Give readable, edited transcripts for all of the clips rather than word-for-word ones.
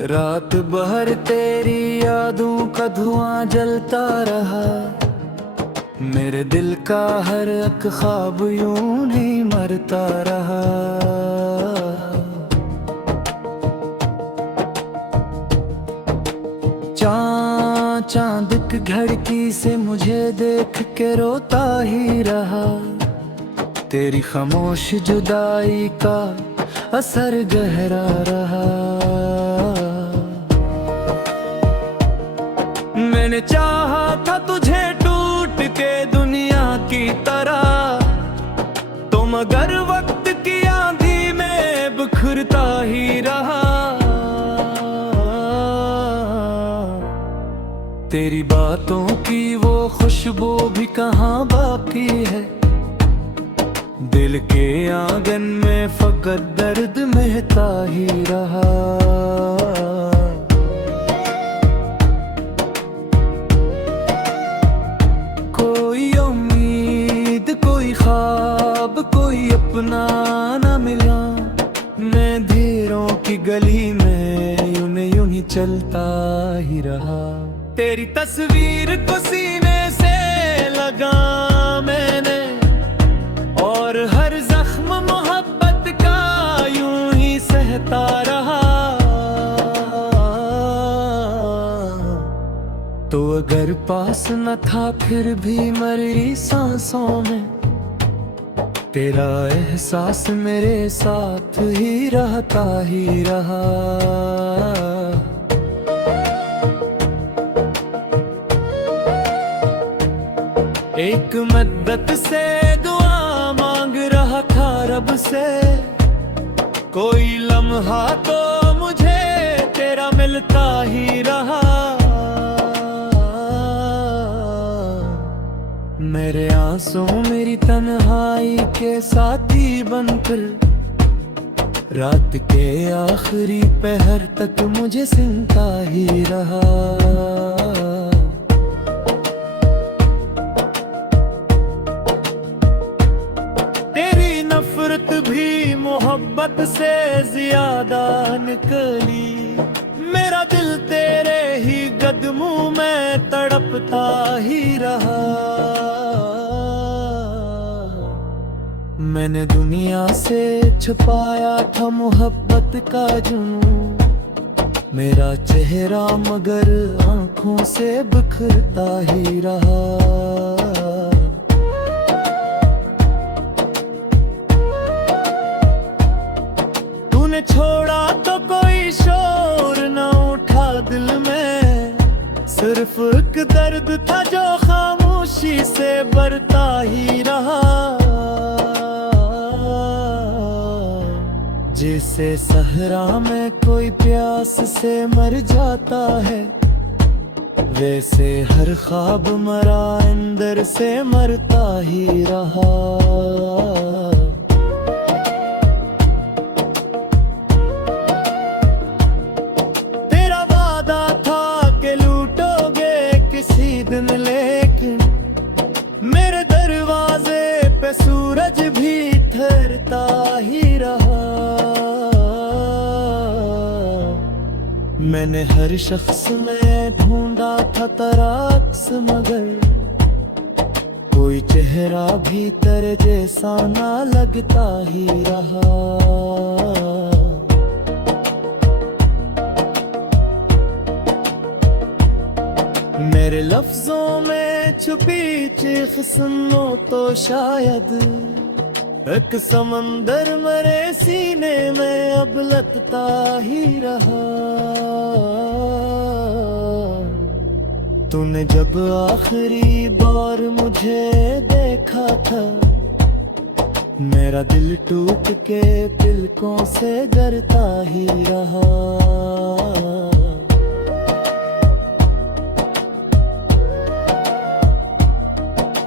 रात भर तेरी यादों का धुआं जलता रहा। मेरे दिल का हर एक ख्वाब यूं नहीं मरता रहा। चांद की घड़की से मुझे देख के रोता ही रहा। तेरी खामोश जुदाई का असर गहरा रहा। मैंने चाहा था तुझे टूट के दुनिया की तरह, तो मगर वक्त की आंधी में बिखरता ही रहा। तेरी बातों की वो खुशबू भी कहाँ बाकी है। दिल के आंगन में फकत दर्द महता ही रहा। कोई उम्मीद, कोई ख्वाब, कोई अपना न मिला। मैं अंधेरों की गली में यूं ही चलता ही रहा। तेरी तस्वीर को सीने से लगा मैंने, और हर जख्म मोहब्बत का यूं ही सहता रहा। तो अगर पास न था फिर भी मरी सांसों में, तेरा एहसास मेरे साथ ही रहता ही रहा। एक मद्दत से दुआ मांग रहा था रब से, कोई लम्हा तो मुझे तेरा मिलता ही रहा। मेरे आंसू मेरी तन्हाई के साथी बनकर, रात के आखिरी पहर तक मुझे सुनता ही रहा। नफरत भी मोहब्बत से ज्यादा निकली। मेरा दिल तेरे ही कदमों में तड़पता ही रहा। मैंने दुनिया से छुपाया था मोहब्बत का जुनून, मेरा चेहरा मगर आंखों से बिखरता ही रहा। छोड़ा तो कोई शोर न उठा दिल में, सिर्फ एक दर्द था जो खामोशी से बढ़ता ही रहा। जैसे सहरा में कोई प्यास से मर जाता है, वैसे हर ख्वाब मरा अंदर से मरता ही रहा। लेकिन मेरे दरवाजे पे सूरज भी ठहरता ही रहा। मैंने हर शख्स में ढूंढा था तराक्स, मगर कोई चेहरा भी तेरे जैसा ना लगता ही रहा। मेरे लफ्जों में छुपी चीख सुनो तो शायद एक समंदर मेरे सीने में अब लगता ही रहा। तूने जब आखिरी बार मुझे देखा था, मेरा दिल टूट के तिलकों से गिरता ही रहा।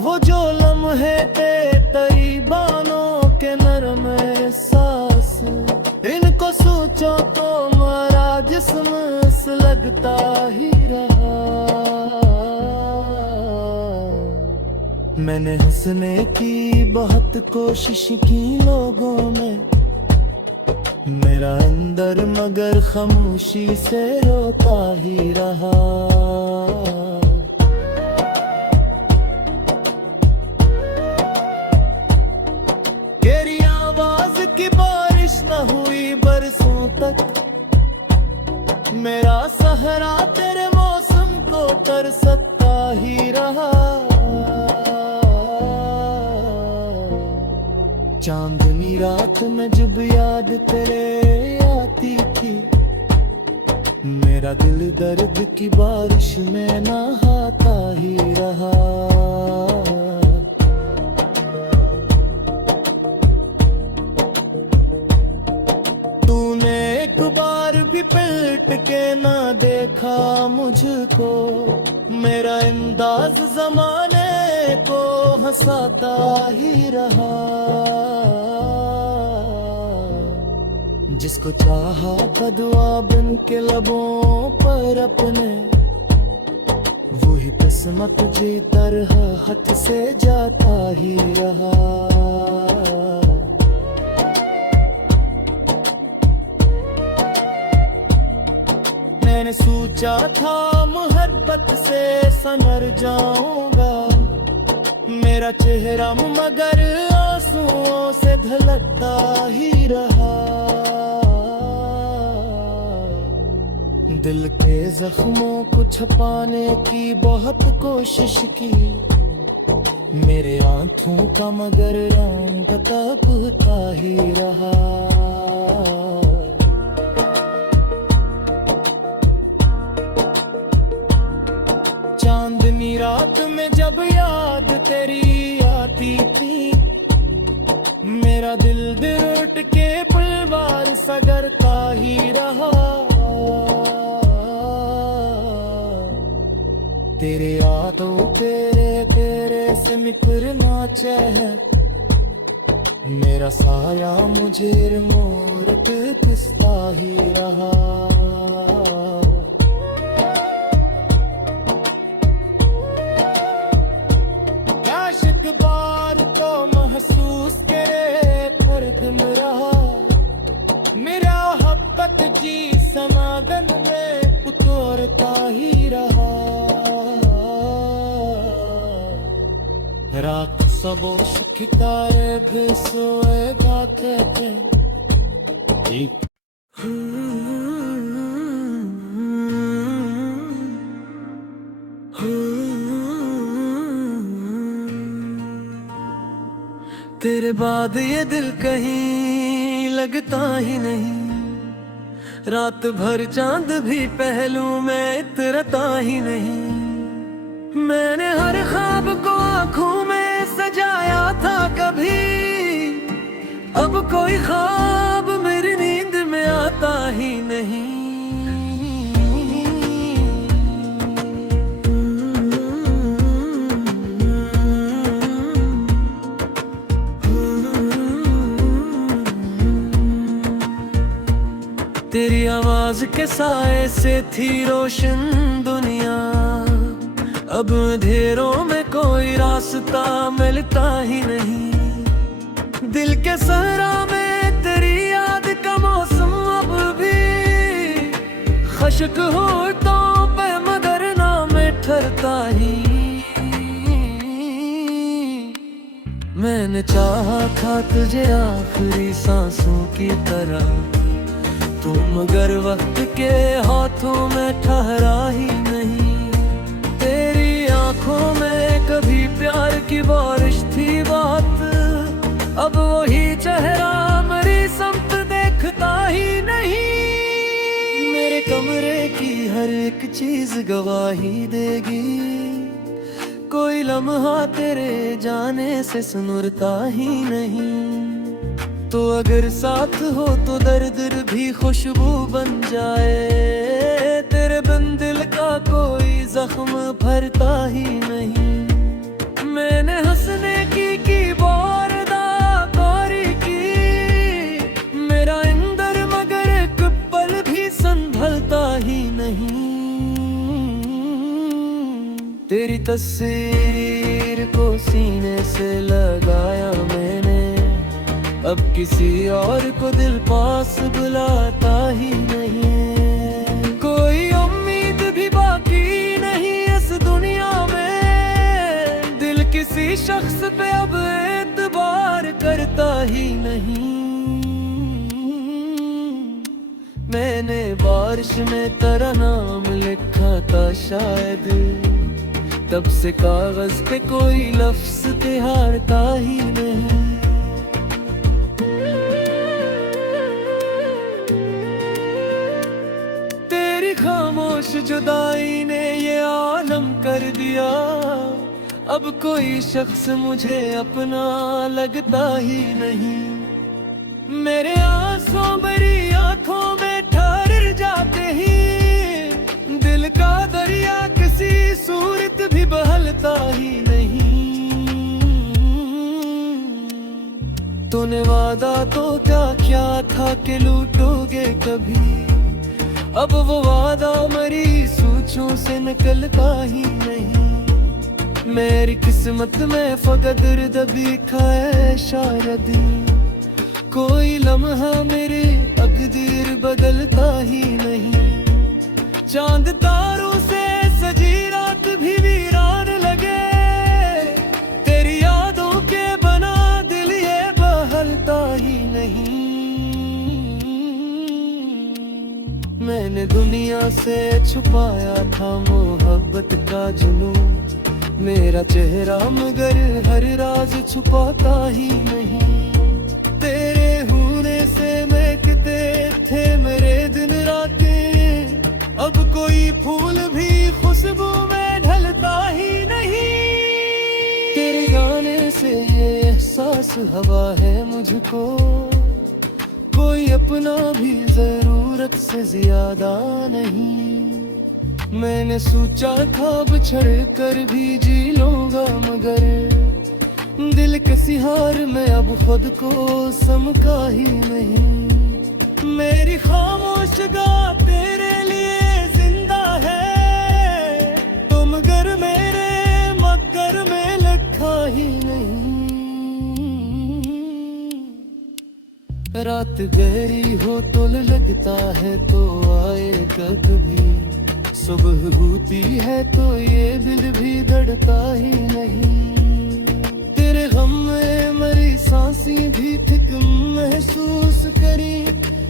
वो जो लम्हे थे तरीबानों के नरम एहसास, इनको सोचो तो मेरा जिस्म लगता ही रहा। मैंने हंसने की बहुत कोशिश की लोगों में, मेरा अंदर मगर खामोशी से रोता ही रहा। तेरी आवाज की बारिश न हुई बरसों तक, मेरा सहरा तेरे मौसम को तरसता ही रहा। चांदनी रात में जब याद तेरे आती थी, मेरा दिल दर्द की बारिश में नहाता ही रहा। तूने एक बार भी पलट के ना देखा मुझको, मेरा अंदाज जमाने को हंसाता ही रहा। जिसको चाहा बदुआ बन के लबों पर अपने, वही बसमा तुझे तरह हाथ से जाता ही रहा। मैंने सोचा था मोहब्बत से संवर जाऊंगा, मेरा चेहरा मगर आंसुओं से धलकता ही रहा। दिल के जख्मों को छुपाने की बहुत कोशिश की, मेरे आंखों का मगर रंग तपता ही रहा। चांदनी रात में जब याद तेरी आती थी, मेरा दिल उठ के पलवार सगरता ही रहा। तेरे यादों तेरे से मिटना चाहे, मेरा साया मुझे मोर किसता ही रहा। बार तो महसूस करे फर्क रहा, मेरा मोहब्बत जी समागन में उतरता ही रहा। रात सबो सुखी तारे भी सोएगा कहते, तेरे बाद ये दिल कहीं लगता ही नहीं, रात भर चांद भी पहलू में इतरता ही नहीं। मैंने हर ख्वाब को आंखों में सजाया था कभी, अब कोई ख्वाब मेरी नींद में आता ही नहीं। तेरी आवाज के साए से थी रोशन दुनिया, अब अंधेरों में कोई रास्ता मिलता ही नहीं। दिल के सहरा में तेरी याद का मौसम अब भी खश्क होठों पे मगर ना में ठहरता ही। मैंने चाहा था तुझे आखिरी सांसों की तरह, तू मगर वक्त के हाथों में ठहरा ही नहीं। तेरी आंखों में कभी प्यार की बारिश थी बात, अब वही चेहरा मेरी समत देखता ही नहीं। मेरे कमरे की हर एक चीज गवाही देगी, कोई लम्हा तेरे जाने से सुनरता ही नहीं। तो अगर साथ हो तो दर्द भी खुशबू बन जाए, तेरे बिन दिल का कोई जख्म भरता ही नहीं। मैंने हंसने की वारदाकारी की, मेरा अंदर मगर एक पल भी संभलता ही नहीं। तेरी तस्वीर को सीने से लगाया मैंने, अब किसी और को दिल पास बुलाता ही नहीं। कोई उम्मीद भी बाकी नहीं इस दुनिया में, दिल किसी शख्स पे अब एतबार करता ही नहीं। मैंने बारिश में तेरा नाम लिखा था शायद, तब से कागज पे कोई लफ्ज तिहारता ही नहीं। तेरी खामोश जुदाई ने ये आलम कर दिया, अब कोई शख्स मुझे अपना लगता ही नहीं। मेरे आंसू भरी आंखों में ठहर जाते ही, दिल का दरिया किसी सूरत भी बहलता ही नहीं। तूने वादा तो क्या था कि लूटोगे कभी, अब वो वादा मरी सोचों से निकलता ही नहीं। मेरी किस्मत में फकत दर्द लिखा है शायद, कोई लम्हा मेरे तकदीर बदलता ही नहीं। चांद तारों से सजी रात भी वीरान लगे, तेरी यादों के बना दिल ये बहलता ही नहीं। मैंने दुनिया से छुपाया था मोहब्बत का जुनून, मेरा चेहरा मगर हर राज छुपाता ही नहीं। तेरे होने से मैं किते थे मेरे दिन रातें, अब कोई फूल भी खुशबू में ढलता ही नहीं। तेरे गाने से ये एहसास हवा है मुझको, कोई अपना भी जरूरत से ज्यादा नहीं। मैंने सोचा था बिछड़ कर भी जी लूंगा, मगर दिल किसी हार में अब खुद को समका ही नहीं। मेरी खामोश गाह तेरे लिए जिंदा है, तुम गर मेरे मगर में लिखा ही नहीं। रात गहरी हो तो लगता है तो आए कभी, सुबह होती है तो ये दिल भी धड़ता ही नहीं। तेरे गम में मरी सांसें भी थिक महसूस करी,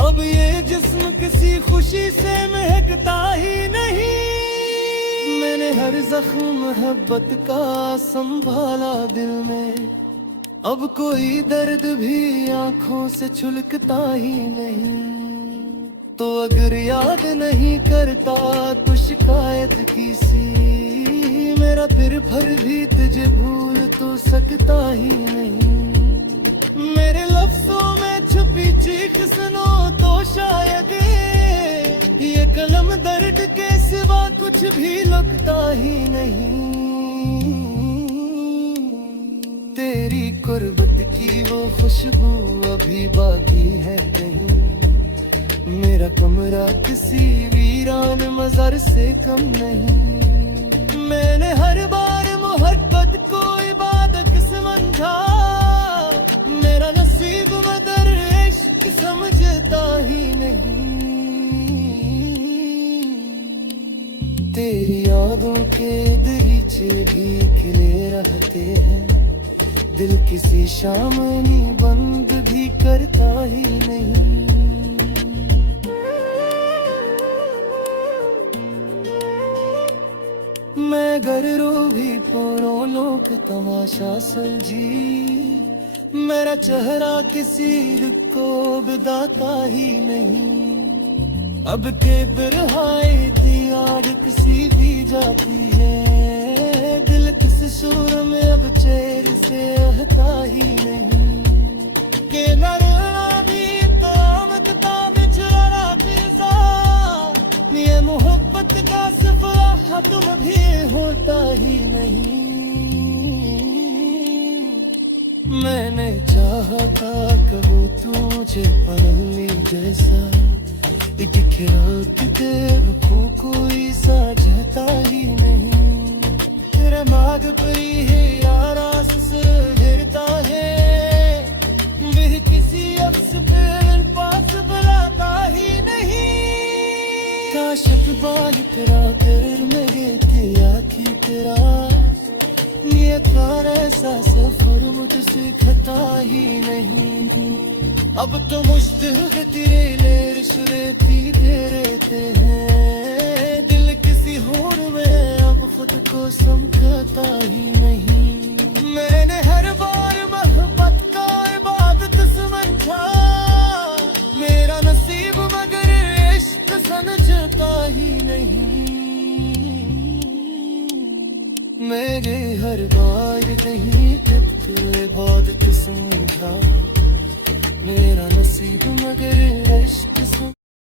अब ये जिस्म किसी खुशी से महकता ही नहीं। मैंने हर जख्म मोहब्बत का संभाला दिल में, अब कोई दर्द भी आंखों से छुलकता ही नहीं। तो अगर याद नहीं करता तो शिकायत की सी, मेरा फिर भर भी तुझे भूल तो सकता ही नहीं। मेरे लफ्जों में छुपी चीख सुनो तो शायद ये कलम दर्द के सिवा कुछ भी लगता ही नहीं। तेरी कुर्बत की वो खुशबू अभी बाकी है कहीं, मेरा कमरा किसी वीरान मजार से कम नहीं। मैंने हर बार मोहब्बत को इबादत समझा, मेरा नसीब मगर इश्क समझता ही नहीं। तेरी यादों के दरीचे भी खिले रहते हैं, दिल किसी शामनी बंद भी करता ही नहीं। मैं घर रो भी पुरो लोक तमाशा सलझी, मेरा चेहरा किसी को बिदाता ही नहीं। अब के बिरहाए थी याद किसी भी जाती है, दिल किस सूर में अब चेहरे से रहता ही नहीं। के नरना भी तो किताब चुरा ये मोहब्बत का सफर तुम भी होता ही नहीं। मैंने चाहा था कभी तुझे पगली जैसा, एक ख्याल तेरे को कोई साझता ही नहीं। तेरे माग परी है यारा ससुर गिरता है, वे किस किसी अफ्स फिर पास बुलाता ही नहीं काशक बाल तेरा कर लगे किया की तेरा ये कार ऐसा सफर मुझसे खता ही नहीं अब तो मुश्तिल तेरे लेर सुरेती दे रहते हैं दिल किसी होर में अब खुद को समझता ही नहीं मैंने हर बार मोहब्बत का इबादत समझा मेरा नसीब मगर इश्क समझता ही नहीं मेरे हर बार कहीं तक इबादत समझा मेरा नसीब मगर इश्क